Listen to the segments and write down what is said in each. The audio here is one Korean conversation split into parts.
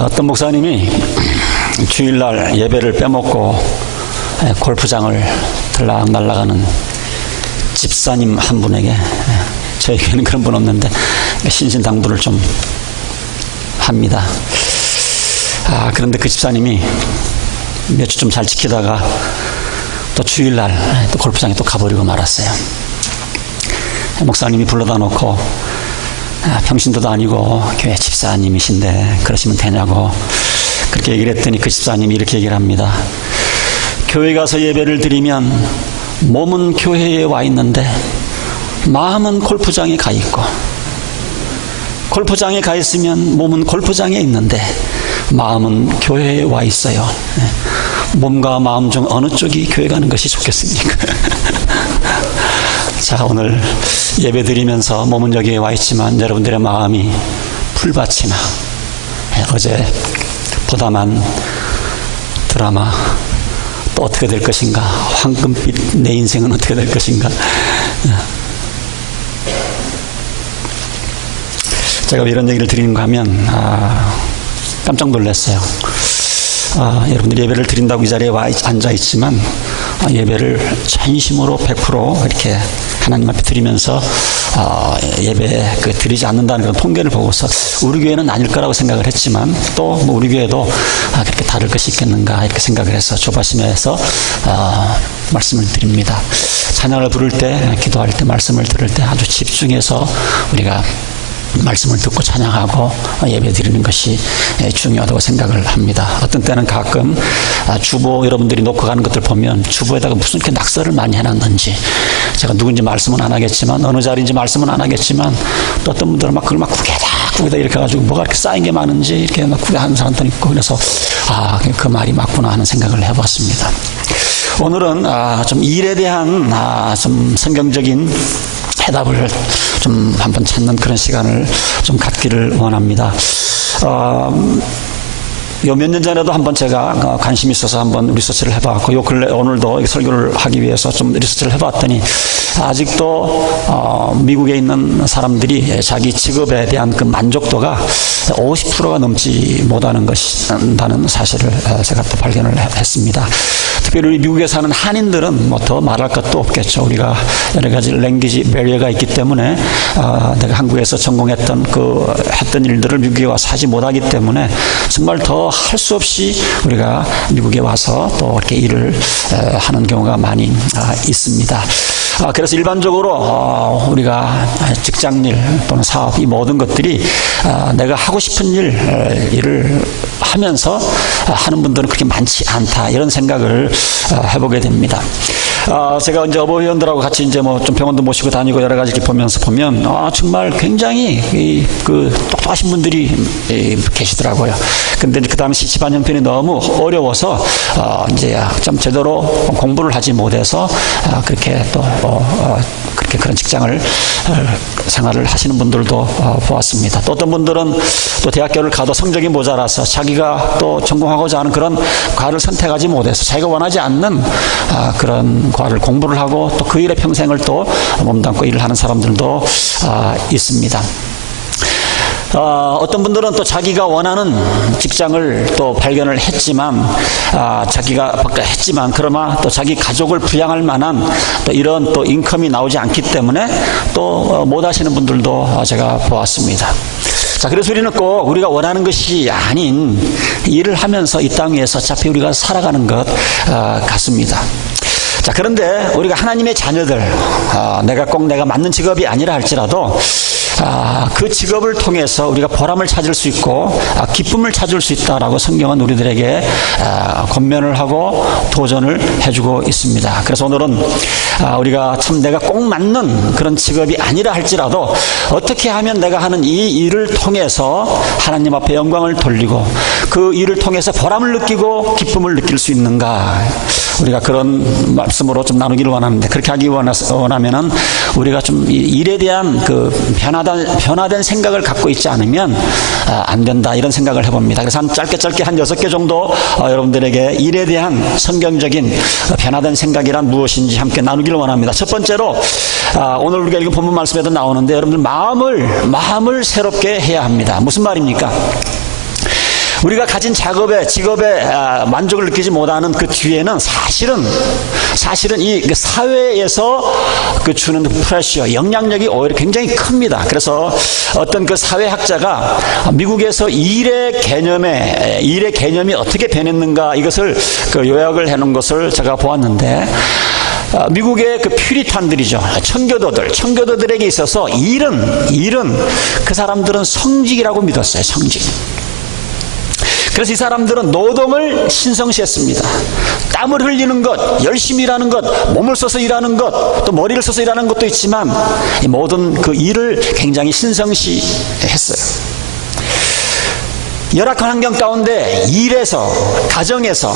어떤 목사님이 주일날 예배를 빼먹고 골프장을 들락날락하는 집사님 한 분에게, 저에게는 그런 분 없는데 신신당부를 좀 합니다. 그런데 그 집사님이 몇 주 좀 잘 지키다가 또 주일날 또 골프장에 또 가버리고 말았어요. 목사님이 불러다 놓고 평신도도 아니고 교회 집사님이신데 그러시면 되냐고 그렇게 얘기를 했더니 그 집사님이 이렇게 얘기를 합니다. 교회 가서 예배를 드리면 몸은 교회에 와 있는데 마음은 골프장에 가 있고, 골프장에 가 있으면 몸은 골프장에 있는데 마음은 교회에 와 있어요. 몸과 마음 중 어느 쪽이 교회 가는 것이 좋겠습니까? 자, 오늘 예배 드리면서 몸은 여기에 와 있지만 여러분들의 마음이 풀밭이나 어제 보다만 드라마 또 어떻게 될 것인가, 황금빛 내 인생은 어떻게 될 것인가. 제가 왜 이런 얘기를 드리는가 하면 깜짝 놀랐어요. 여러분들이 예배를 드린다고 이 자리에 앉아 있지만 예배를 전심으로 100% 이렇게 하나님 앞에 드리면서 예배 드리지 않는다는 그런 통계를 보고서 우리 교회는 아닐 거라고 생각을 했지만 또 뭐 우리 교회도 그렇게 다를 것이 있겠는가 이렇게 생각을 해서 조바심에서 말씀을 드립니다. 찬양을 부를 때, 기도할 때, 말씀을 들을 때 아주 집중해서 우리가 말씀을 듣고 찬양하고 예배 드리는 것이 중요하다고 생각을 합니다. 어떤 때는 가끔 주보 여러분들이 놓고 가는 것들 보면 주보에다가 무슨 이렇게 낙서를 많이 해놨는지, 제가 누군지 말씀은 안 하겠지만 어느 자리인지 말씀은 안 하겠지만 또 어떤 분들은 막 그걸 막 구겨다 이렇게 해가지고 뭐가 이렇게 쌓인 게 많은지 이렇게 막 구겨하는 사람도 있고, 그래서 그 말이 맞구나 하는 생각을 해봤습니다. 오늘은 좀 일에 대한 좀 성경적인 해답을 좀 한번 찾는 그런 시간을 좀 갖기를 원합니다. 요 몇 년 전에도 한번 제가 관심이 있어서 한번 리서치를 해봤고, 요 근래 오늘도 설교를 하기 위해서 좀 리서치를 해봤더니 아직도 미국에 있는 사람들이 자기 직업에 대한 그 만족도가 50%가 넘지 못하는 것이라는 사실을 제가 또 발견을 했습니다. 특별히 미국에 사는 한인들은 뭐 더 말할 것도 없겠죠. 우리가 여러 가지 랭귀지 배리어가 있기 때문에 내가 한국에서 전공했던 했던 일들을 미국에 와서 하지 못하기 때문에 정말 더 할 수 없이 우리가 미국에 와서 또 이렇게 일을 하는 경우가 많이 있습니다. 그래서 일반적으로 우리가 직장일 또는 사업, 이 모든 것들이 내가 하고 싶은 일을 하면서 하는 분들은 그렇게 많지 않다, 이런 생각을 해보게 됩니다. 제가 이제 어버이연들하고 같이 이제 뭐 좀 병원도 모시고 다니고 여러 가지 보면서 보면 정말 굉장히 똑똑하신 분들이 계시더라고요. 근데 그 당시 집안 형편이 너무 어려워서 이제 좀 제대로 공부를 하지 못해서 그렇게 또 그렇게 그런 직장을 생활을 하시는 분들도 보았습니다. 또 어떤 분들은 또 대학교를 가도 성적이 모자라서 자기가 또 전공하고자 하는 그런 과를 선택하지 못해서 자기가 원하지 않는 그런 과를 공부를 하고 또 그 일에 평생을 또 몸담고 일을 하는 사람들도 있습니다. 어떤 분들은 또 자기가 원하는 직장을 또 발견을 했지만 그러나 또 자기 가족을 부양할 만한 또 이런 또 인컴이 나오지 않기 때문에 또 못 하시는 분들도 제가 보았습니다. 자, 그래서 우리는 꼭 우리가 원하는 것이 아닌 일을 하면서 이 땅 위에서 어차피 우리가 살아가는 것 같습니다. 자, 그런데 우리가 하나님의 자녀들, 내가 맞는 직업이 아니라 할지라도 그 직업을 통해서 우리가 보람을 찾을 수 있고 기쁨을 찾을 수 있다라고 성경은 우리들에게 권면을 하고 도전을 해주고 있습니다. 그래서 오늘은 우리가 참 내가 꼭 맞는 그런 직업이 아니라 할지라도 어떻게 하면 내가 하는 이 일을 통해서 하나님 앞에 영광을 돌리고 그 일을 통해서 보람을 느끼고 기쁨을 느낄 수 있는가, 우리가 그런 말씀으로 좀 나누기를 원하는데, 그렇게 하기 원하면은 우리가 좀 일에 대한 변화된 생각을 갖고 있지 않으면 안 된다, 이런 생각을 해봅니다. 그래서 짧게 한 6개 정도 여러분들에게 일에 대한 성경적인 변화된 생각이란 무엇인지 함께 나누기를 원합니다. 첫 번째로 오늘 우리가 읽은 본문 말씀에도 나오는데, 여러분들 마음을 새롭게 해야 합니다. 무슨 말입니까? 우리가 가진 작업에, 직업에 만족을 느끼지 못하는 그 뒤에는 사실은 이 사회에서 그 주는 프레셔, 영향력이 오히려 굉장히 큽니다. 그래서 어떤 그 사회학자가 미국에서 일의 개념이 어떻게 변했는가 이것을 그 요약을 해놓은 것을 제가 보았는데, 미국의 그 퓨리탄들이죠. 청교도들에게 있어서 일은 그 사람들은 성직이라고 믿었어요. 성직. 그래서 이 사람들은 노동을 신성시했습니다. 땀을 흘리는 것, 열심히 일하는 것, 몸을 써서 일하는 것, 또 머리를 써서 일하는 것도 있지만 이 모든 그 일을 굉장히 신성시했어요. 열악한 환경 가운데 가정에서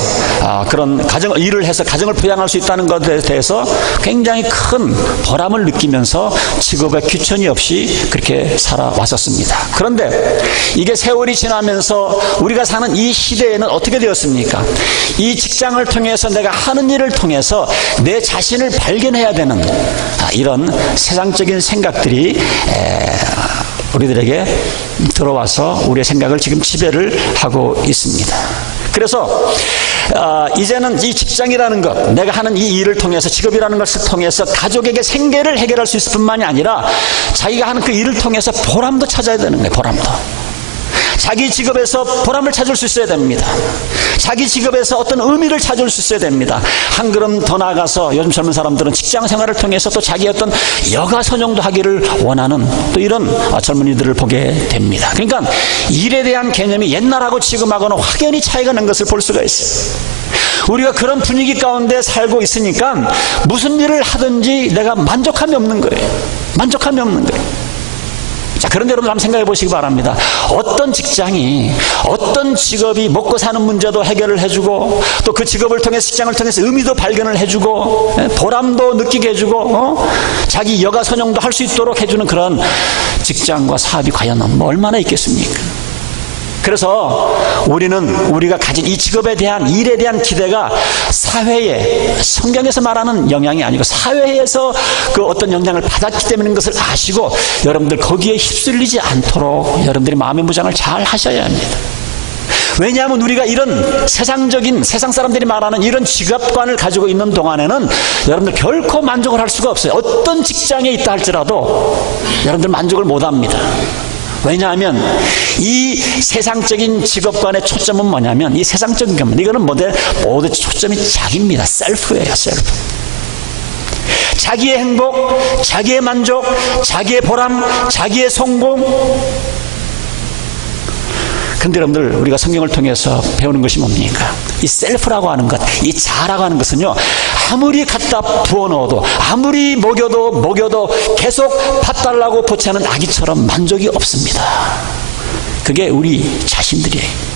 그런 일을 해서 가정을 부양할 수 있다는 것에 대해서 굉장히 큰 보람을 느끼면서 직업에 귀천이 없이 그렇게 살아왔었습니다. 그런데 이게 세월이 지나면서 우리가 사는 이 시대에는 어떻게 되었습니까? 이 직장을 통해서 내가 하는 일을 통해서 내 자신을 발견해야 되는 이런 세상적인 생각들이 우리들에게 들어와서 우리의 생각을 지금 지배를 하고 있습니다. 그래서 이제는 이 직장이라는 것, 내가 하는 이 일을 통해서, 직업이라는 것을 통해서 가족에게 생계를 해결할 수 있을 뿐만이 아니라 자기가 하는 그 일을 통해서 보람도 찾아야 되는 거예요. 보람도. 자기 직업에서 보람을 찾을 수 있어야 됩니다. 자기 직업에서 어떤 의미를 찾을 수 있어야 됩니다. 한 걸음 더 나아가서 요즘 젊은 사람들은 직장 생활을 통해서 또 자기 어떤 여가 선용도 하기를 원하는 또 이런 젊은이들을 보게 됩니다. 그러니까 일에 대한 개념이 옛날하고 지금하고는 확연히 차이가 난 것을 볼 수가 있어요. 우리가 그런 분위기 가운데 살고 있으니까 무슨 일을 하든지 내가 만족함이 없는 거예요. 만족함이 없는 거예요. 자, 그런데 여러분 한번 생각해 보시기 바랍니다. 어떤 직장이, 어떤 직업이 먹고 사는 문제도 해결을 해주고, 또 그 직업을 통해서, 직장을 통해서 의미도 발견을 해주고, 보람도 느끼게 해주고, 자기 여가 선용도 할 수 있도록 해주는 그런 직장과 사업이 과연 얼마나 있겠습니까? 그래서 우리가 가진 이 직업에 대한, 일에 대한 기대가 사회에, 성경에서 말하는 영향이 아니고 사회에서 그 어떤 영향을 받았기 때문인 것을 아시고 여러분들 거기에 휩쓸리지 않도록 여러분들이 마음의 무장을 잘 하셔야 합니다. 왜냐하면 우리가 이런 세상 사람들이 말하는 이런 직업관을 가지고 있는 동안에는 여러분들 결코 만족을 할 수가 없어요. 어떤 직장에 있다 할지라도 여러분들 만족을 못합니다. 왜냐하면 이 세상적인 직업관의 초점은 뭐냐면, 이 세상적인 것, 이거는 모두 초점이 자기입니다. 셀프예요. 셀프. 자기의 행복, 자기의 만족, 자기의 보람, 자기의 성공. 근데 여러분들 우리가 성경을 통해서 배우는 것이 뭡니까? 이 셀프라고 하는 것, 이 자라고 하는 것은요, 아무리 갖다 부어넣어도, 아무리 먹여도 계속 밥 달라고 보채하는 아기처럼 만족이 없습니다. 그게 우리 자신들이에요.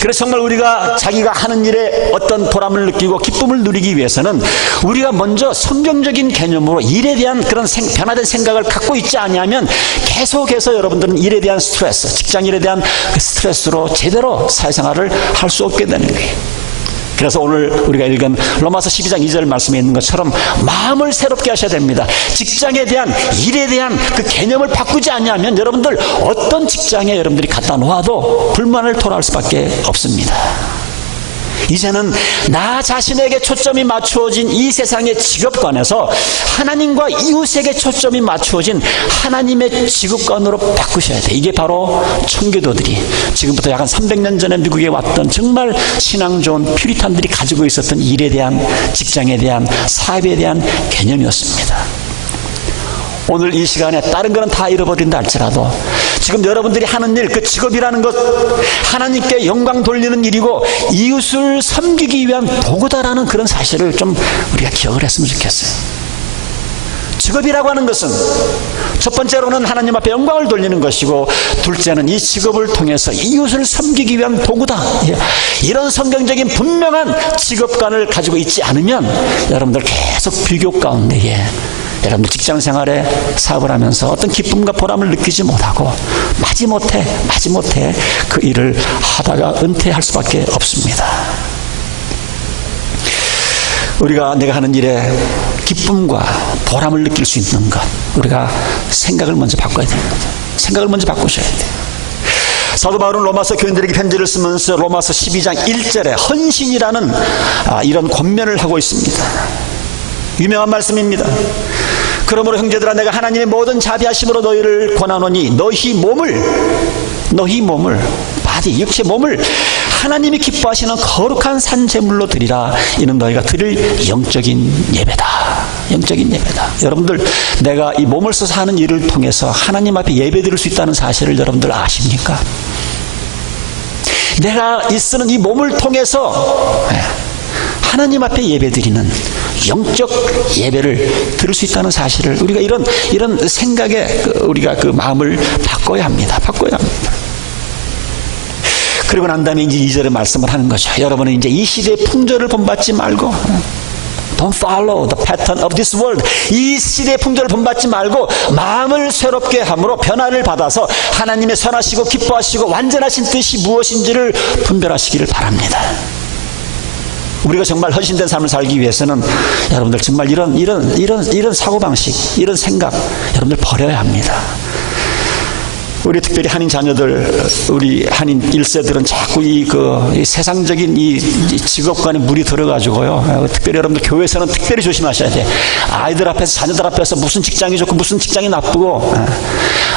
그래서 정말 우리가 자기가 하는 일에 어떤 보람을 느끼고 기쁨을 누리기 위해서는 우리가 먼저 성경적인 개념으로 일에 대한 그런 변화된 생각을 갖고 있지 않으면 계속해서 여러분들은 일에 대한 스트레스, 직장 일에 대한 그 스트레스로 제대로 사회생활을 할 수 없게 되는 거예요. 그래서 오늘 우리가 읽은 로마서 12장 2절 말씀에 있는 것처럼 마음을 새롭게 하셔야 됩니다. 직장에 대한, 일에 대한 그 개념을 바꾸지 않냐면 여러분들 어떤 직장에 여러분들이 갖다 놓아도 불만을 토로할 수밖에 없습니다. 이제는 나 자신에게 초점이 맞추어진 이 세상의 직업관에서 하나님과 이웃에게 초점이 맞추어진 하나님의 직업관으로 바꾸셔야 돼. 이게 바로 청교도들이 지금부터 약 한 300년 전에 미국에 왔던 정말 신앙 좋은 퓨리탄들이 가지고 있었던 일에 대한, 직장에 대한, 사업에 대한 개념이었습니다. 오늘 이 시간에 다른 거는 다 잃어버린다 할지라도 지금 여러분들이 하는 일, 그 직업이라는 것, 하나님께 영광 돌리는 일이고 이웃을 섬기기 위한 도구다라는 그런 사실을 좀 우리가 기억을 했으면 좋겠어요. 직업이라고 하는 것은 첫 번째로는 하나님 앞에 영광을 돌리는 것이고, 둘째는 이 직업을 통해서 이웃을 섬기기 위한 도구다. 이런 성경적인 분명한 직업관을 가지고 있지 않으면 여러분들 계속 비교 가운데에 여러분들 직장 생활에 사업을 하면서 어떤 기쁨과 보람을 느끼지 못하고 마지못해 그 일을 하다가 은퇴할 수밖에 없습니다. 내가 하는 일에 기쁨과 보람을 느낄 수 있는 것, 우리가 생각을 먼저 바꿔야 되는 거죠. 생각을 먼저 바꾸셔야 돼요. 사도 바울은 로마서 교인들에게 편지를 쓰면서 로마서 12장 1절에 헌신이라는 이런 권면을 하고 있습니다. 유명한 말씀입니다. 그러므로 형제들아, 내가 하나님의 모든 자비하심으로 너희를 권하노니 너희 몸을 바디, 육체 몸을 하나님이 기뻐하시는 거룩한 산 제물로 드리라. 이는 너희가 드릴 영적인 예배다. 영적인 예배다. 여러분들, 내가 이 몸을 써서 하는 일을 통해서 하나님 앞에 예배 드릴 수 있다는 사실을 여러분들 아십니까? 내가 쓰는 이 몸을 통해서 하나님 앞에 예배 드리는 영적 예배를 드릴 수 있다는 사실을 우리가 이런 생각에 우리가 그 마음을 바꿔야 합니다. 그리고 난 다음에 이제 2절에 말씀을 하는 거죠. 여러분은 이제 이 시대의 풍조를 본받지 말고, Don't follow the pattern of this world. 이 시대의 풍조를 본받지 말고 마음을 새롭게 함으로 변화를 받아서 하나님의 선하시고 기뻐하시고 완전하신 뜻이 무엇인지를 분별하시기를 바랍니다. 우리가 정말 헌신된 삶을 살기 위해서는 여러분들 정말 이런 사고방식, 이런 생각 여러분들 버려야 합니다. 우리 특별히 한인 자녀들, 우리 한인 1세들은 자꾸 이 세상적인 이 직업관에 물이 들어가지고요. 특별히 여러분들 교회에서는 특별히 조심하셔야 돼. 아이들 앞에서, 자녀들 앞에서 무슨 직장이 좋고 무슨 직장이 나쁘고,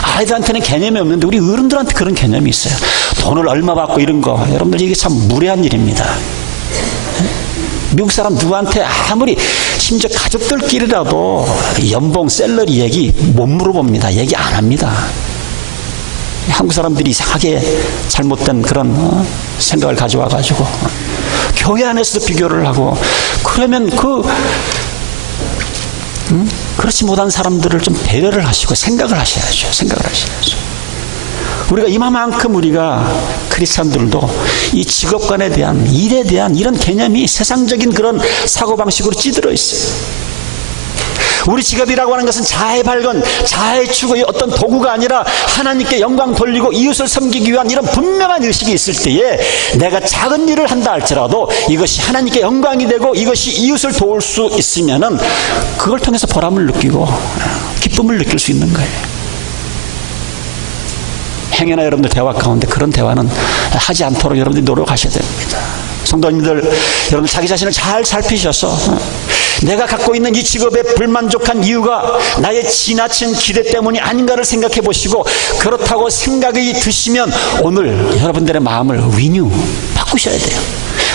아이들한테는 개념이 없는데 우리 어른들한테 그런 개념이 있어요. 돈을 얼마 받고 이런 거. 여러분들 이게 참 무례한 일입니다. 미국 사람 누구한테 아무리 심지어 가족들끼리라도 연봉, 샐러리 얘기 못 물어봅니다. 얘기 안 합니다. 한국 사람들이 이상하게 잘못된 그런 생각을 가져와가지고 교회 안에서도 비교를 하고, 그러면 그렇지 못한 사람들을 좀 배려를 하시고 생각을 하셔야죠. 우리가 이만큼 우리가 크리스찬들도 이 직업관에 대한, 일에 대한 이런 개념이 세상적인 그런 사고방식으로 찌들어 있어요. 우리 직업이라고 하는 것은 자해 발견, 자해 추구의 어떤 도구가 아니라 하나님께 영광 돌리고 이웃을 섬기기 위한 이런 분명한 의식이 있을 때에 내가 작은 일을 한다 할지라도 이것이 하나님께 영광이 되고 이것이 이웃을 도울 수 있으면은 그걸 통해서 보람을 느끼고 기쁨을 느낄 수 있는 거예요. 행여나 여러분들 대화 가운데 그런 대화는 하지 않도록 여러분들이 노력하셔야 됩니다. 성도님들, 여러분 자기 자신을 잘 살피셔서 내가 갖고 있는 이 직업에 불만족한 이유가 나의 지나친 기대 때문이 아닌가를 생각해 보시고, 그렇다고 생각이 드시면 오늘 여러분들의 마음을 바꾸셔야 돼요.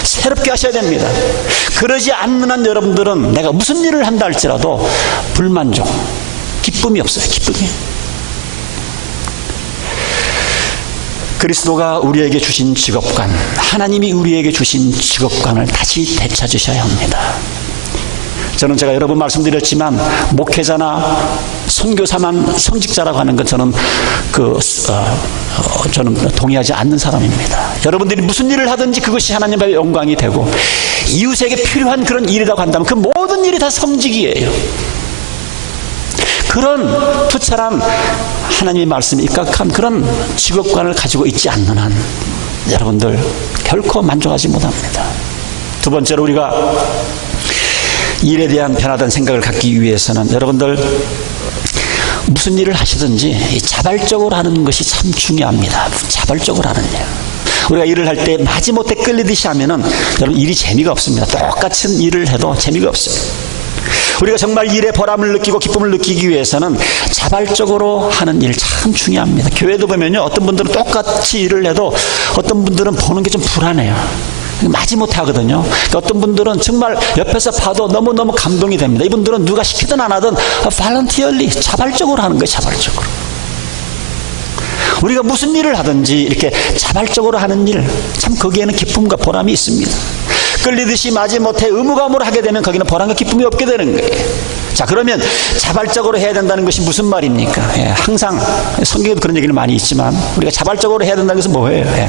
새롭게 하셔야 됩니다. 그러지 않는 한 여러분들은 내가 무슨 일을 한다 할지라도 불만족, 기쁨이 없어요. 기쁨이. 그리스도가 우리에게 주신 직업관, 하나님이 우리에게 주신 직업관을 다시 되찾으셔야 합니다. 저는 제가 여러 번 말씀드렸지만 목회자나 선교사만 성직자라고 하는 건 저는 동의하지 않는 사람입니다. 여러분들이 무슨 일을 하든지 그것이 하나님 앞에 영광이 되고 이웃에게 필요한 그런 일이라고 한다면 그 모든 일이 다 성직이에요. 그런 투철한 하나님의 말씀에 입각한 그런 직업관을 가지고 있지 않는 한 여러분들 결코 만족하지 못합니다. 두 번째로 우리가 일에 대한 변화된 생각을 갖기 위해서는 여러분들 무슨 일을 하시든지 자발적으로 하는 것이 참 중요합니다. 자발적으로 하는 일. 우리가 일을 할 때 마지못해 끌리듯이 하면은 여러분 일이 재미가 없습니다. 똑같은 일을 해도 재미가 없어요. 우리가 정말 일에 보람을 느끼고 기쁨을 느끼기 위해서는 자발적으로 하는 일 참 중요합니다. 교회도 보면요, 어떤 분들은 똑같이 일을 해도 어떤 분들은 보는 게 좀 불안해요. 마지못해 하거든요. 그러니까 어떤 분들은 정말 옆에서 봐도 너무너무 감동이 됩니다. 이분들은 누가 시키든 안 하든 voluntarily, 자발적으로 하는 거예요. 자발적으로. 우리가 무슨 일을 하든지 이렇게 자발적으로 하는 일, 참 거기에는 기쁨과 보람이 있습니다. 끌리듯이 마지못해 의무감으로 하게 되면 거기는 보람과 기쁨이 없게 되는 거예요. 자, 그러면 자발적으로 해야 된다는 것이 무슨 말입니까? 예, 항상 성경에도 그런 얘기는 많이 있지만 우리가 자발적으로 해야 된다는 것은 뭐예요? 예,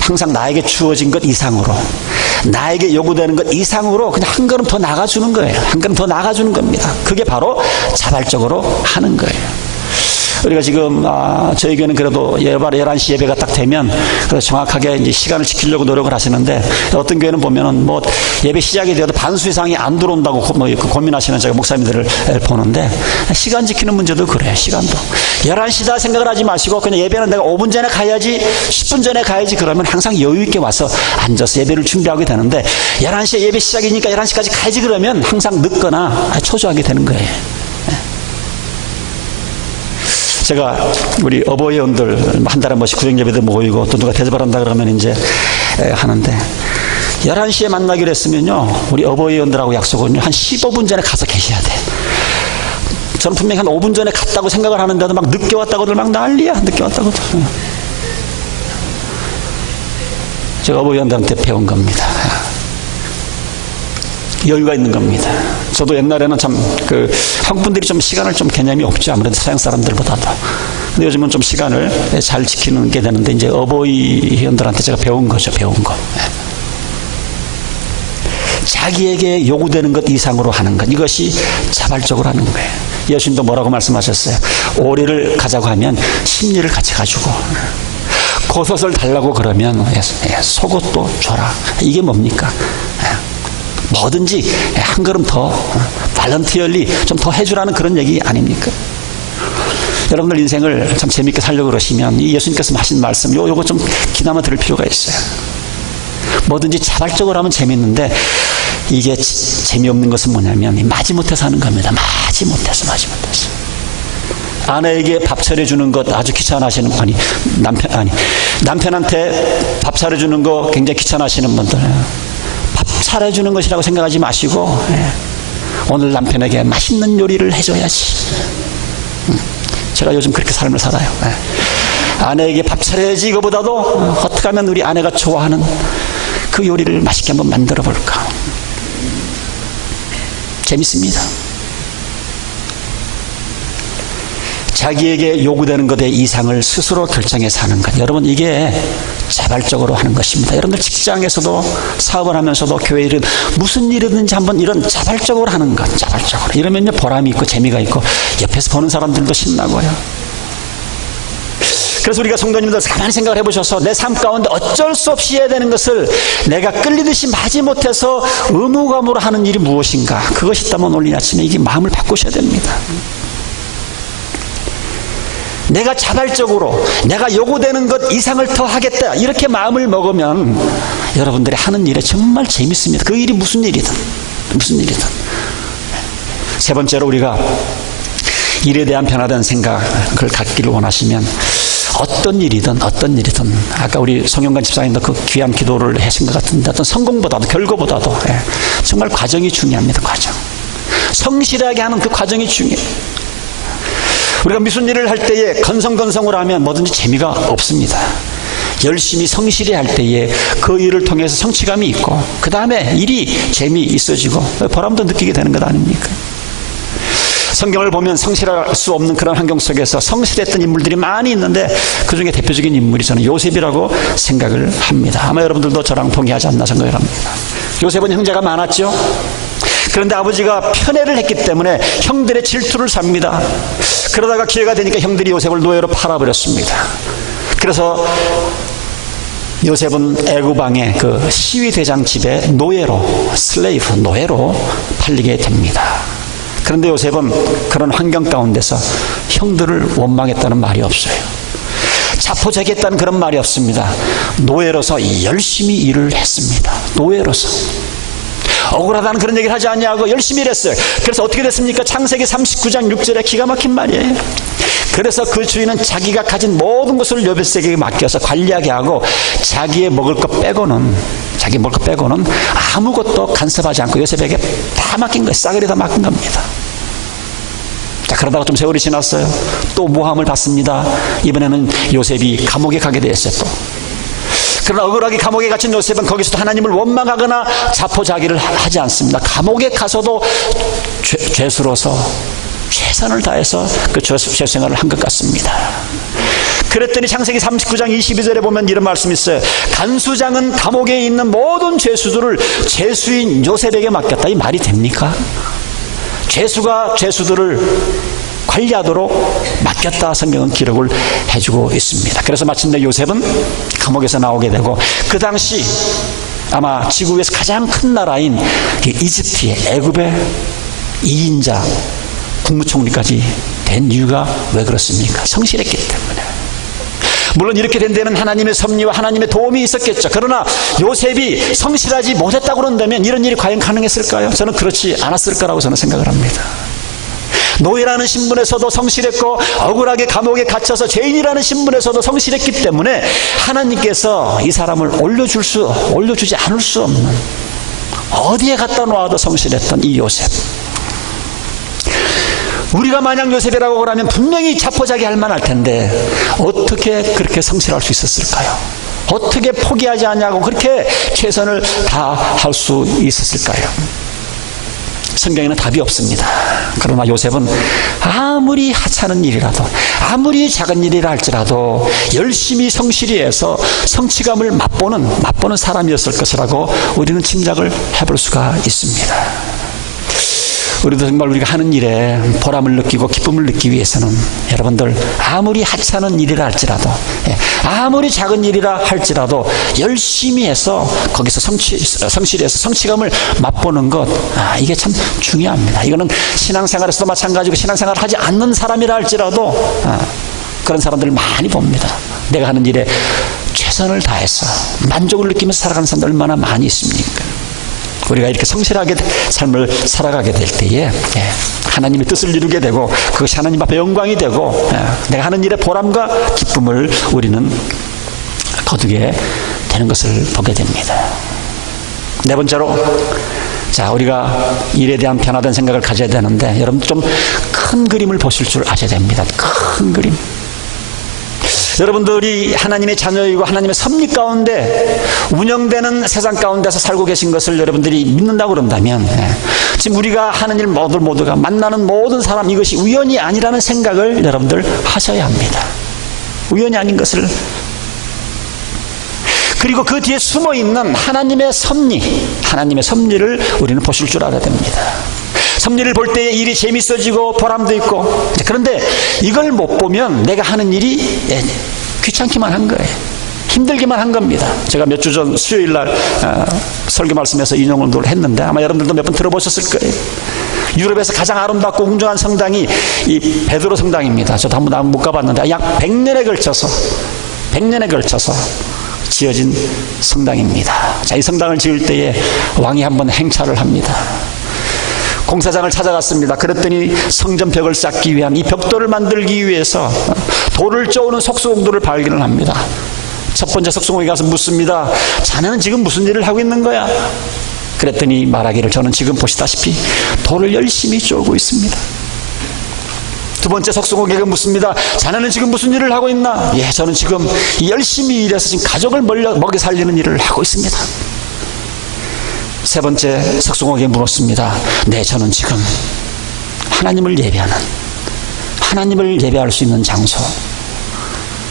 항상 나에게 주어진 것 이상으로, 나에게 요구되는 것 이상으로 그냥 한 걸음 더 나가주는 거예요. 한 걸음 더 나가주는 겁니다. 그게 바로 자발적으로 하는 거예요. 우리가 지금 저희 교회는 그래도 11시 예배가 딱 되면 그래서 정확하게 이제 시간을 지키려고 노력을 하시는데, 어떤 교회는 보면은 뭐 예배 시작이 되어도 반수 이상이 안 들어온다고 고민하시는 제가 목사님들을 보는데, 시간 지키는 문제도 그래요. 시간도 11시다 생각을 하지 마시고 그냥 예배는 내가 5분 전에 가야지, 10분 전에 가야지, 그러면 항상 여유 있게 와서 앉아서 예배를 준비하게 되는데, 11시에 예배 시작이니까 11시까지 가야지 그러면 항상 늦거나 초조하게 되는 거예요. 제가 우리 어버이원들 한 달에 한 번씩 구정예배도 모이고 또 누가 대접한다 그러면 이제 하는데, 11시에 만나기로 했으면요, 우리 어버이원들하고 약속은요, 한 15분 전에 가서 계셔야 돼. 저는 분명히 한 5분 전에 갔다고 생각을 하는데도 막 늦게 왔다고들 막 난리야. 늦게 왔다고들. 제가 어버이원들한테 배운 겁니다. 여유가 있는 겁니다. 저도 옛날에는 참 한국 분들이 좀 시간을 좀 개념이 없죠. 아무래도 서양 사람들보다도. 근데 요즘은 좀 시간을 잘 지키는 게 되는데, 이제 어버이원들한테 제가 배운 거죠. 배운 거. 자기에게 요구되는 것 이상으로 하는 것, 이것이 자발적으로 하는 거예요. 예수님도 뭐라고 말씀하셨어요? 오리를 가자고 하면 심리를 같이 가지고, 겉옷을 달라고 그러면 속옷도 줘라. 이게 뭡니까? 뭐든지 한 걸음 더 발런티얼리 좀 더 해주라는 그런 얘기 아닙니까? 여러분들 인생을 참 재밌게 살려고 그러시면 이 예수님께서 하신 말씀 요거 좀 귀담아 들을 필요가 있어요. 뭐든지 자발적으로 하면 재밌는데, 이게 재미없는 것은 뭐냐면 마지못해서 하는 겁니다. 마지못해서. 아내에게 밥 차려주는 것 아주 귀찮아하시는, 남편한테 밥 차려주는 거 굉장히 귀찮아하시는 분들, 밥 차려주는 것이라고 생각하지 마시고, 오늘 남편에게 맛있는 요리를 해줘야지. 제가 요즘 그렇게 삶을 살아요. 아내에게 밥 차려야지, 이거보다도 어떻게 하면 우리 아내가 좋아하는 그 요리를 맛있게 한번 만들어 볼까. 재밌습니다. 자기에게 요구되는 것의 이상을 스스로 결정해서 하는 것, 여러분, 이게 자발적으로 하는 것입니다. 여러분들 직장에서도 사업을 하면서도 교회 일은 무슨 일이든지 한번 이런 자발적으로 하는 것, 자발적으로 이러면요 보람이 있고 재미가 있고 옆에서 보는 사람들도 신나고요. 그래서 우리가 성도님들 가만히 생각을 해보셔서 내 삶 가운데 어쩔 수 없이 해야 되는 것을 내가 끌리듯이 마지못해서 의무감으로 하는 일이 무엇인가, 그것이 있다면 오늘 아침에 이게 마음을 바꾸셔야 됩니다. 내가 자발적으로 내가 요구되는 것 이상을 더 하겠다, 이렇게 마음을 먹으면 여러분들이 하는 일에 정말 재밌습니다. 그 일이 무슨 일이든. 세 번째로, 우리가 일에 대한 변화된 생각을 갖기를 원하시면 어떤 일이든 아까 우리 송영관 집사님도 그 귀한 기도를 하신 것 같은데, 어떤 성공보다도 결과보다도 정말 과정이 중요합니다. 과정. 성실하게 하는 그 과정이 중요해요. 우리가 무슨 일을 할 때에 건성건성으로 하면 뭐든지 재미가 없습니다. 열심히 성실히 할 때에 그 일을 통해서 성취감이 있고, 그 다음에 일이 재미있어지고 보람도 느끼게 되는 것 아닙니까? 성경을 보면 성실할 수 없는 그런 환경 속에서 성실했던 인물들이 많이 있는데, 그 중에 대표적인 인물이 저는 요셉이라고 생각을 합니다. 아마 여러분들도 저랑 동의하지 않나 생각을 합니다. 요셉은 형제가 많았죠. 그런데 아버지가 편애를 했기 때문에 형들의 질투를 삽니다. 그러다가 기회가 되니까 형들이 요셉을 노예로 팔아버렸습니다. 그래서 요셉은 애굽 왕의 그 시위대장 집에 노예로 팔리게 됩니다. 그런데 요셉은 그런 환경 가운데서 형들을 원망했다는 말이 없어요. 자포자기했다는 그런 말이 없습니다. 노예로서 열심히 일을 했습니다. 노예로서. 억울하다는 그런 얘기를 하지 않냐고 열심히 일했어요. 그래서 어떻게 됐습니까? 창세기 39장 6절에 기가 막힌 말이에요. 그래서 그 주인은 자기가 가진 모든 것을 요셉에게 맡겨서 관리하게 하고, 자기 먹을 것 빼고는 아무것도 간섭하지 않고 요셉에게 다 맡긴 거예요. 싸그리 다 맡긴 겁니다. 자, 그러다가 좀 세월이 지났어요. 또 모함을 받습니다. 이번에는 요셉이 감옥에 가게 됐어요. 또. 그러나 억울하게 감옥에 갇힌 요셉은 거기서도 하나님을 원망하거나 자포자기를 하지 않습니다. 감옥에 가서도 죄수로서 최선을 다해서 그 죄수 생활을 한 것 같습니다. 그랬더니 창세기 39장 22절에 보면 이런 말씀이 있어요. 간수장은 감옥에 있는 모든 죄수들을 죄수인 요셉에게 맡겼다. 이 말이 됩니까? 죄수가 죄수들을 관리하도록 맡겼다 성경은 기록을 해주고 있습니다. 그래서 마침내 요셉은 감옥에서 나오게 되고 그 당시 아마 지구 위에서 가장 큰 나라인 이집트의 애굽의 2인자 국무총리까지 된 이유가 왜 그렇습니까? 성실했기 때문에. 물론 이렇게 된 데는 하나님의 섭리와 하나님의 도움이 있었겠죠. 그러나 요셉이 성실하지 못했다고 그런다면 이런 일이 과연 가능했을까요? 저는 그렇지 않았을 거라고 저는 생각을 합니다. 노예라는 신분에서도 성실했고 억울하게 감옥에 갇혀서 죄인이라는 신분에서도 성실했기 때문에 하나님께서 이 사람을 올려주지 않을 수 없는, 어디에 갖다 놓아도 성실했던 이 요셉. 우리가 만약 요셉이라고 그러면 분명히 자포자기할 만할 텐데 어떻게 그렇게 성실할 수 있었을까요? 어떻게 포기하지 않냐고 그렇게 최선을 다할 수 있었을까요? 성경에는 답이 없습니다. 그러나 요셉은 아무리 하찮은 일이라도, 아무리 작은 일이라 할지라도 열심히 성실히 해서 성취감을 맛보는 사람이었을 것이라고 우리는 짐작을 해볼 수가 있습니다. 우리도 정말 우리가 하는 일에 보람을 느끼고 기쁨을 느끼기 위해서는 여러분들 아무리 하찮은 일이라 할지라도, 아무리 작은 일이라 할지라도 열심히 해서 거기서 성실해서 성취감을 맛보는 것, 이게 참 중요합니다. 이거는 신앙생활에서도 마찬가지고 신앙생활을 하지 않는 사람이라 할지라도 그런 사람들을 많이 봅니다. 내가 하는 일에 최선을 다해서 만족을 느끼면서 살아가는 사람들 얼마나 많이 있습니까? 우리가 이렇게 성실하게 삶을 살아가게 될 때에 하나님의 뜻을 이루게 되고 그것이 하나님 앞에 영광이 되고 내가 하는 일에 보람과 기쁨을 우리는 거두게 되는 것을 보게 됩니다. 네 번째로, 자, 우리가 일에 대한 변화된 생각을 가져야 되는데 여러분 좀 큰 그림을 보실 줄 아셔야 됩니다. 큰 그림. 여러분들이 하나님의 자녀이고 하나님의 섭리 가운데 운영되는 세상 가운데서 살고 계신 것을 여러분들이 믿는다고 그런다면 지금 우리가 하는 일 모두가 만나는 모든 사람 이것이 우연이 아니라는 생각을 여러분들 하셔야 합니다. 우연이 아닌 것을, 그리고 그 뒤에 숨어있는 하나님의 섭리를 우리는 보실 줄 알아야 됩니다. 섭리를 볼 때에 일이 재밌어지고 보람도 있고, 그런데 이걸 못 보면 내가 하는 일이 귀찮기만 한 거예요. 힘들기만 한 겁니다. 제가 몇 주 전 수요일 날 설교 말씀에서 인용을 했는데 아마 여러분들도 몇 번 들어보셨을 거예요. 유럽에서 가장 아름답고 웅장한 성당이 이 베드로 성당입니다. 저도 한번 못 가봤는데 약 100년에 걸쳐서 지어진 성당입니다. 자, 이 성당을 지을 때에 왕이 한번 행차를 합니다. 공사장을 찾아갔습니다. 그랬더니 성전 벽을 쌓기 위한 이 벽돌을 만들기 위해서 돌을 쪼는 석수공도를 발견을 합니다. 첫 번째 석수공에게 가서 묻습니다. 자네는 지금 무슨 일을 하고 있는 거야? 그랬더니 말하기를 저는 지금 보시다시피 돌을 열심히 쪼고 있습니다. 두 번째 석수공에게 묻습니다. 자네는 지금 무슨 일을 하고 있나? 예, 저는 지금 열심히 일해서 지금 가족을 먹여 살리는 일을 하고 있습니다. 세 번째 석수공에게 물었습니다. 네, 저는 지금 하나님을 예배할 수 있는 장소,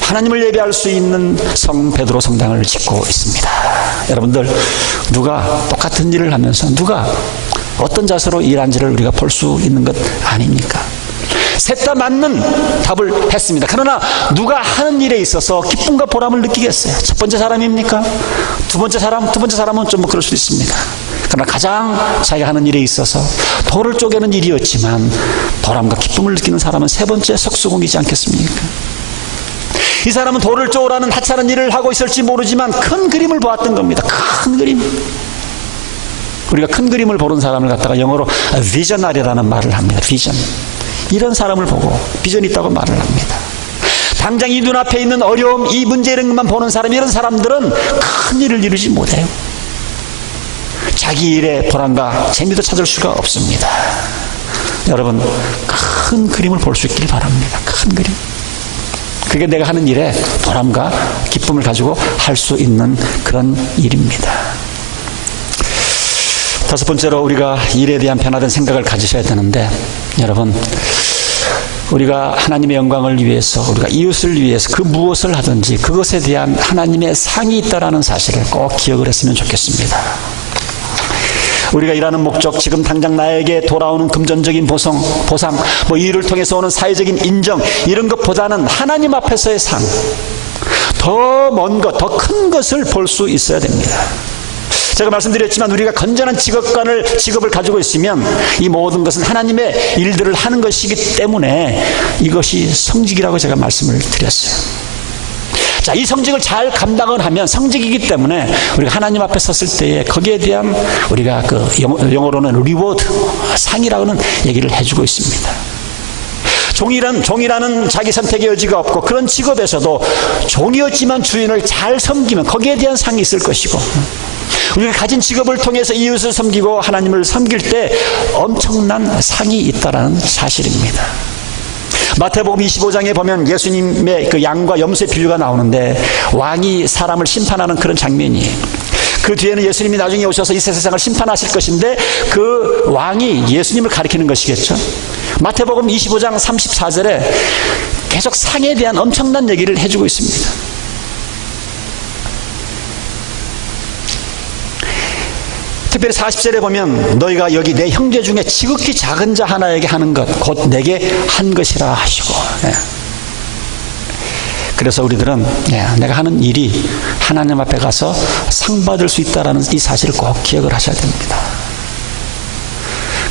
하나님을 예배할 수 있는 성 베드로 성당을 짓고 있습니다. 여러분들, 누가 똑같은 일을 하면서 누가 어떤 자세로 일한지를 우리가 볼 수 있는 것 아닙니까? 셋 다 맞는 답을 했습니다. 그러나 누가 하는 일에 있어서 기쁨과 보람을 느끼겠어요? 첫 번째 사람입니까? 두 번째 사람은 좀 그럴 수도 있습니다. 그러나 가장 자기가 하는 일에 있어서 돌을 쪼개는 일이었지만 보람과 기쁨을 느끼는 사람은 세 번째 석수공이지 않겠습니까? 이 사람은 돌을 쪼으라는 하찮은 일을 하고 있을지 모르지만 큰 그림을 보았던 겁니다. 큰 그림. 우리가 큰 그림을 보는 사람을 갖다가 영어로 비저너리라는 말을 합니다. 비전. 이런 사람을 보고 비전이 있다고 말을 합니다. 당장 이 눈앞에 있는 어려움, 이 문제 이런 것만 보는 사람, 이런 사람들은 큰 일을 이루지 못해요. 자기 일에 보람과 재미도 찾을 수가 없습니다. 여러분, 큰 그림을 볼 수 있길 바랍니다. 큰 그림. 그게 내가 하는 일에 보람과 기쁨을 가지고 할 수 있는 그런 일입니다. 다섯 번째로 우리가 일에 대한 변화된 생각을 가지셔야 되는데, 여러분, 우리가 하나님의 영광을 위해서, 우리가 이웃을 위해서 그 무엇을 하든지 그것에 대한 하나님의 상이 있다라는 사실을 꼭 기억을 했으면 좋겠습니다. 우리가 일하는 목적, 지금 당장 나에게 돌아오는 금전적인 보상, 뭐 일을 통해서 오는 사회적인 인정, 이런 것보다는 하나님 앞에서의 상, 더 먼 것, 더 큰 것을 볼 수 있어야 됩니다. 제가 말씀드렸지만 우리가 건전한 직업을 가지고 있으면 이 모든 것은 하나님의 일들을 하는 것이기 때문에 이것이 성직이라고 제가 말씀을 드렸어요. 자, 이 성직을 잘 감당을 하면 성직이기 때문에 우리가 하나님 앞에 섰을 때에 거기에 대한 우리가 그 영어로는 리워드, 상이라고는 얘기를 해주고 있습니다. 종이라는 자기 선택의 여지가 없고 그런 직업에서도 종이었지만 주인을 잘 섬기면 거기에 대한 상이 있을 것이고, 우리가 가진 직업을 통해서 이웃을 섬기고 하나님을 섬길 때 엄청난 상이 있다는 사실입니다. 마태복음 25장에 보면 예수님의 그 양과 염소의 비유가 나오는데 왕이 사람을 심판하는 그런 장면이에요. 그 뒤에는 예수님이 나중에 오셔서 이 세상을 심판하실 것인데 그 왕이 예수님을 가리키는 것이겠죠. 마태복음 25장 34절에 계속 상에 대한 엄청난 얘기를 해주고 있습니다. 특별히 40절에 보면 너희가 여기 내 형제 중에 지극히 작은 자 하나에게 하는 것 곧 내게 한 것이라 하시고, 그래서 우리들은 내가 하는 일이 하나님 앞에 가서 상 받을 수 있다는 이 사실을 꼭 기억을 하셔야 됩니다.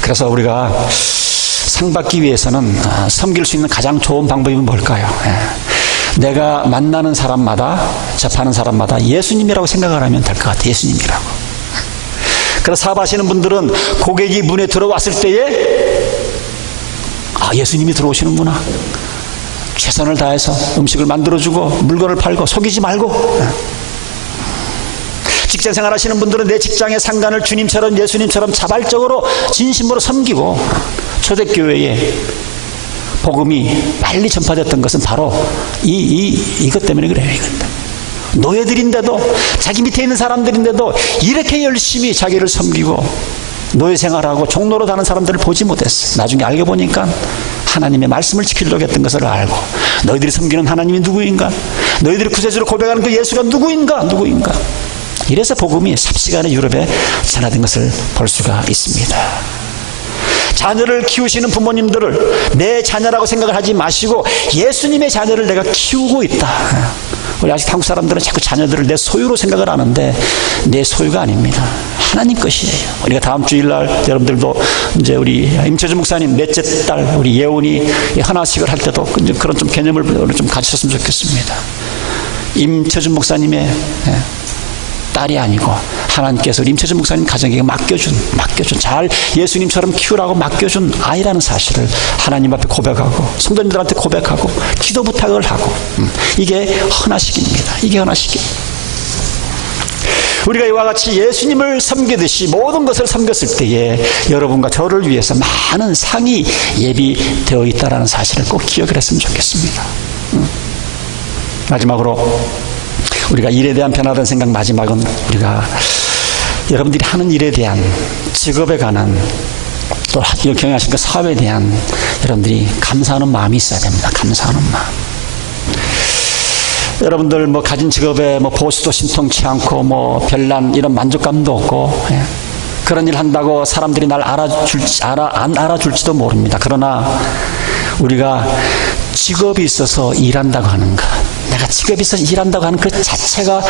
그래서 우리가 상 받기 위해서는 섬길 수 있는 가장 좋은 방법이 뭘까요? 내가 만나는 사람마다, 접하는 사람마다 예수님이라고 생각을 하면 될 것 같아요. 예수님이라고. 그래서 사업하시는 분들은 고객이 문에 들어왔을 때에 예수님이 들어오시는구나. 최선을 다해서 음식을 만들어주고 물건을 팔고 속이지 말고. 직장생활 하시는 분들은 내 직장의 상관을 주님처럼 예수님처럼 자발적으로 진심으로 섬기고, 초대교회에 복음이 빨리 전파됐던 것은 바로 이것 때문에 그래요. 이것 때문에. 노예들인데도, 자기 밑에 있는 사람들인데도 이렇게 열심히 자기를 섬기고 노예 생활하고 종로로 다는 사람들을 보지 못했어요. 나중에 알고 보니까 하나님의 말씀을 지키려고 했던 것을 알고, 너희들이 섬기는 하나님이 누구인가? 너희들이 구세주로 고백하는 그 예수가 누구인가? 이래서 복음이 삽시간에 유럽에 전하된 것을 볼 수가 있습니다. 자녀를 키우시는 부모님들을 내 자녀라고 생각을 하지 마시고 예수님의 자녀를 내가 키우고 있다. 우리 아직 한국 사람들은 자꾸 자녀들을 내 소유로 생각을 하는데 내 소유가 아닙니다. 하나님 것이에요. 우리가 다음 주일날 여러분들도 이제 우리 임채준 목사님 넷째 딸 우리 예원이 하나씩을 할 때도 그런 좀 개념을 좀 가지셨으면 좋겠습니다. 임채준 목사님의 딸이 아니고 하나님께서 임채준 목사님 가정에게 맡겨준 잘 예수님처럼 키우라고 맡겨준 아이라는 사실을 하나님 앞에 고백하고 성도님들한테 고백하고 기도 부탁을 하고, 이게 헌화식입니다. 이게 헌화식이에요. 우리가 이와 같이 예수님을 섬기듯이 모든 것을 섬겼을 때에 여러분과 저를 위해서 많은 상이 예비되어 있다는 사실을 꼭 기억을 했으면 좋겠습니다. 마지막으로 우리가 일에 대한 변화된 생각, 마지막은 우리가 여러분들이 하는 일에 대한, 직업에 관한, 또 경영하신 그 사업에 대한 여러분들이 감사하는 마음이 있어야 됩니다. 감사하는 마음. 여러분들 가진 직업에 보수도 신통치 않고 별난 이런 만족감도 없고, 그런 일 한다고 사람들이 날 안 알아줄지도 모릅니다. 그러나 우리가 직업이 있어서 일한다고 하는 것, 내가 직업이 있어서 일한다고 하는 그 자체가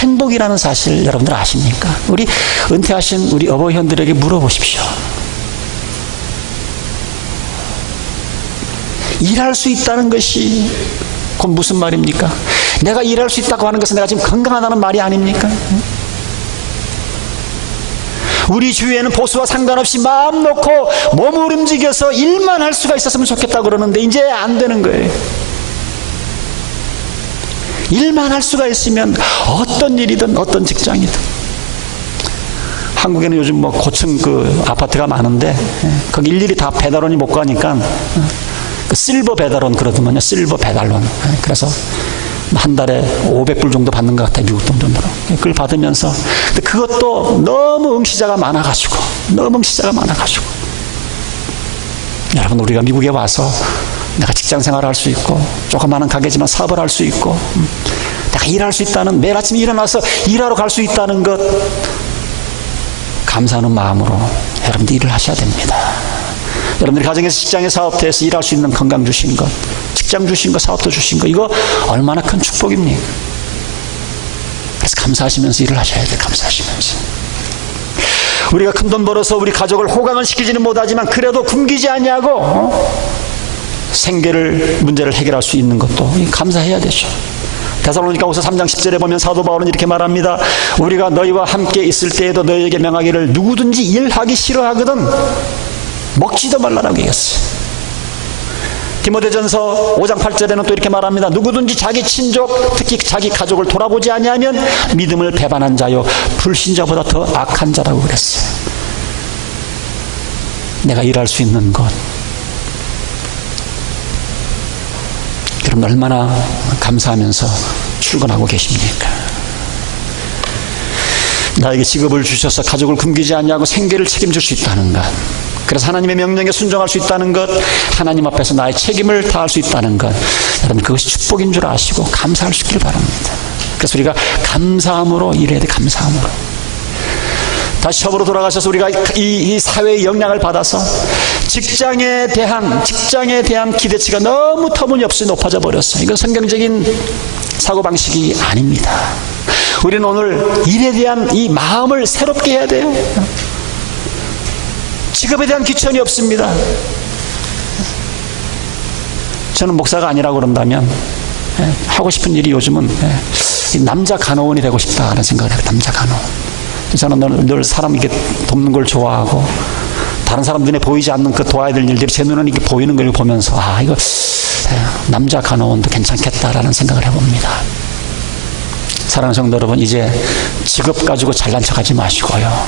행복이라는 사실 여러분들 아십니까? 우리 은퇴하신 우리 어버이현들에게 물어보십시오. 일할 수 있다는 것이 곧 무슨 말입니까? 내가 일할 수 있다고 하는 것은 내가 지금 건강하다는 말이 아닙니까? 우리 주위에는 보수와 상관없이 마음 놓고 몸을 움직여서 일만 할 수가 있었으면 좋겠다고 그러는데 이제 안 되는 거예요. 일만 할 수가 있으면 어떤 일이든 어떤 직장이든. 한국에는 요즘 고층 아파트가 많은데 거기 일일이 다 배달원이 못 가니까 그 실버 배달원 그러더만요. 실버 배달원. 그래서 한 달에 500불 정도 받는 것 같아요. 미국 돈 정도로. 그걸 받으면서. 근데 그것도 너무 응시자가 많아가지고. 여러분, 우리가 미국에 와서 내가 직장 생활을 할 수 있고, 조그마한 가게지만 사업을 할 수 있고, 내가 일할 수 있다는, 매일 아침에 일어나서 일하러 갈 수 있다는 것, 감사하는 마음으로 여러분들 일을 하셔야 됩니다. 여러분들이 가정에서, 직장에, 사업터에서 일할 수 있는 건강 주신 것, 직장 주신 것, 사업도 주신 것, 이거 얼마나 큰 축복입니까? 그래서 감사하시면서 일을 하셔야 돼요. 감사하시면서. 우리가 큰 돈 벌어서 우리 가족을 호강을 시키지는 못하지만 그래도 굶기지 아니하고 생계를 문제를 해결할 수 있는 것도 감사해야 되죠. 데살로니가후서 3장 10절에 보면 사도 바울은 이렇게 말합니다. 우리가 너희와 함께 있을 때에도 너희에게 명하기를 누구든지 일하기 싫어하거든 먹지도 말라라고 얘기했어요. 디모데전서 5장 8절에는 또 이렇게 말합니다. 누구든지 자기 친족, 특히 자기 가족을 돌아보지 아니하면 믿음을 배반한 자요 불신자보다 더 악한 자라고 그랬어요. 내가 일할 수 있는 것, 여러분 얼마나 감사하면서 출근하고 계십니까? 나에게 직업을 주셔서 가족을 굶기지 않냐고 생계를 책임질 수 있다는 것, 그래서 하나님의 명령에 순종할 수 있다는 것, 하나님 앞에서 나의 책임을 다할 수 있다는 것, 여러분 그것이 축복인 줄 아시고 감사할 수 있기를 바랍니다. 그래서 우리가 감사함으로 일해야 돼. 감사함으로. 다시 처음으로 돌아가셔서 우리가 이 사회의 영향을 받아서 직장에 대한 기대치가 너무 터무니없이 높아져 버렸어요. 이건 성경적인 사고방식이 아닙니다. 우리는 오늘 일에 대한 이 마음을 새롭게 해야 돼요. 직업에 대한 귀천이 없습니다. 저는 목사가 아니라고 그런다면 하고 싶은 일이 요즘은 남자 간호원이 되고 싶다는 생각을 해요. 남자 간호원. 저는 늘 사람 이렇게 돕는 걸 좋아하고 다른 사람 눈에 보이지 않는 그 도와야 될 일들이 제 눈에는 이렇게 보이는 걸 보면서 이거 남자 간호원도 괜찮겠다라는 생각을 해봅니다. 사랑하는 성도 여러분, 이제 직업 가지고 잘난 척하지 마시고요.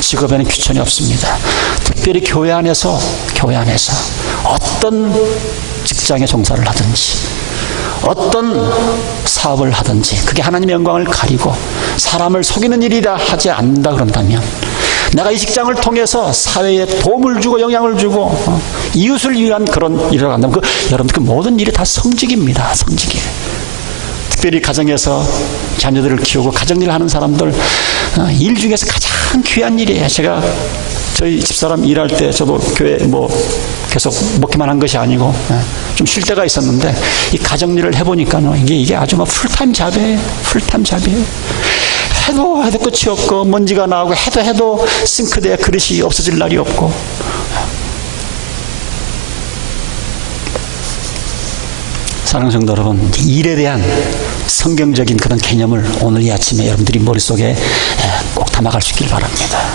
직업에는 귀천이 없습니다. 특별히 교회 안에서 어떤 직장에 종사를 하든지 어떤 사업을 하든지 그게 하나님의 영광을 가리고 사람을 속이는 일이라 하지 않는다 그런다면, 내가 이 직장을 통해서 사회에 도움을 주고 영향을 주고 이웃을 위한 그런 일을 한다면 여러분 그 모든 일이 다 성직입니다. 성직이에요. 특별히 가정에서 자녀들을 키우고 가정일을 하는 사람들, 일 중에서 가장 귀한 일이에요. 제가 저희 집사람 일할 때 저도 교회 계속 먹기만 한 것이 아니고 좀 쉴 때가 있었는데 이 가정일을 해보니까 이게 아주 풀타임 잡이에요. 풀타임 잡이에요. 해도 끝이 없고 먼지가 나오고 해도 싱크대에 그릇이 없어질 날이 없고. 사랑하는 성도 여러분, 일에 대한 성경적인 그런 개념을 오늘 이 아침에 여러분들이 머릿속에 꼭 담아갈 수 있길 바랍니다.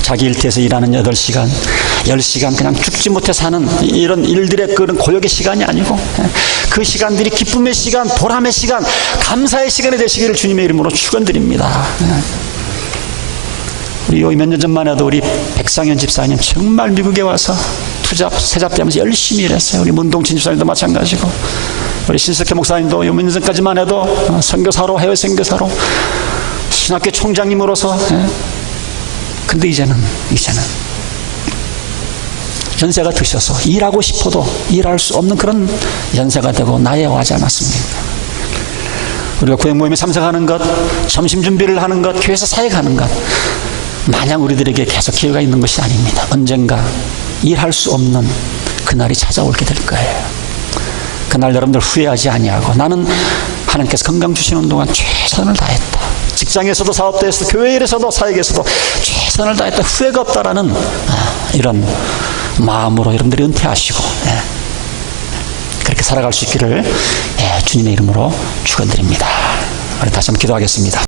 자기 일터에서 일하는 8시간, 10시간 그냥 죽지 못해 사는 이런 일들의 그런 고역의 시간이 아니고 그 시간들이 기쁨의 시간, 보람의 시간, 감사의 시간이 되시기를 주님의 이름으로 축원드립니다. 우리 몇 년 전만 해도 우리 백상현 집사님 정말 미국에 와서 세잡되면서 열심히 일했어요. 우리 문동진 집사님도 마찬가지고, 우리 신석희 목사님도 몇 년 전까지만 해도 선교사로, 해외 선교사로, 신학교 총장님으로서. 근데 이제는 연세가 드셔서 일하고 싶어도 일할 수 없는 그런 연세가 되고 나이에 와지 않았습니까? 우리가 구역 모임에 참석하는 것, 점심 준비를 하는 것, 교회에서 사역하는 것, 마냥 우리들에게 계속 기회가 있는 것이 아닙니다. 언젠가 일할 수 없는 그날이 찾아오게 될 거예요. 그날 여러분들 후회하지 아니하고, 나는 하나님께서 건강 주시는 동안 최선을 다했다. 직장에서도 사업대에서도 교회에서도 사역에서도 최선을 다했다. 후회가 없다라는 이런 마음으로 여러분들이 은퇴하시고 그렇게 살아갈 수 있기를 주님의 이름으로 축원드립니다. 우리 다시 한번 기도하겠습니다.